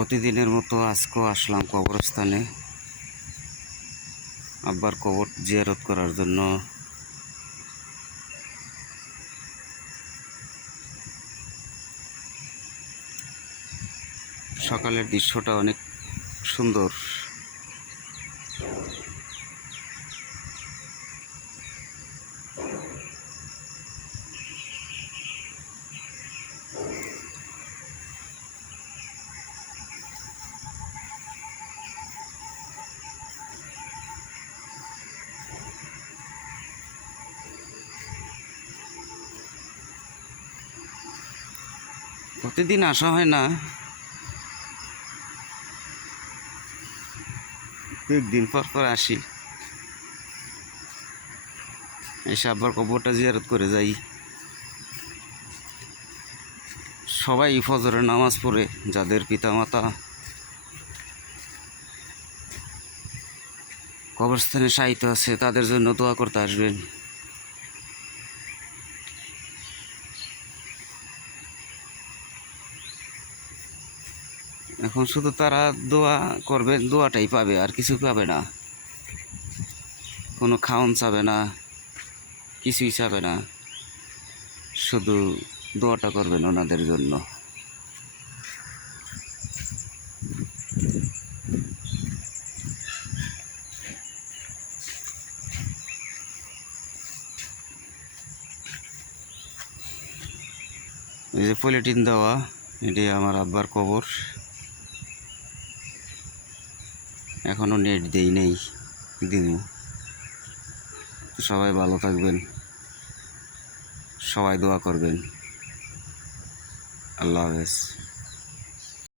প্রতিদিনের মতো আজকেও আসলাম কবরস্থানে আব্বার কবর জিয়ারত করার জন্য। সকালের দৃশ্যটা অনেক সুন্দর। প্রতিদিন আসা হয় না, একদিন পর পর আসি, এসে আব্বার কবরটা জিয়ারত করে যাই। সবাই ফজরের নামাজ পড়ে, যাদের পিতামাতা কবরস্থানে শায়িত আছে তাদের জন্য দোয়া করতে আসবেন। এখন শুধু তারা দোয়া করবেন, দোয়াটাই পাবে, আর কিছু পাবে না। কোনো খাওয়ান চাবে না, কিছুই চাবে না, শুধু দোয়াটা করবেন ওনাদের জন্য। এই যে পলিথিন দেওয়া, এটি আমার আব্বার কবর। এখনও নেট দেই নেই, দিন। সবাই ভালো থাকবেন, সবাই দোয়া করবেন। আল্লাহ হাফেজ।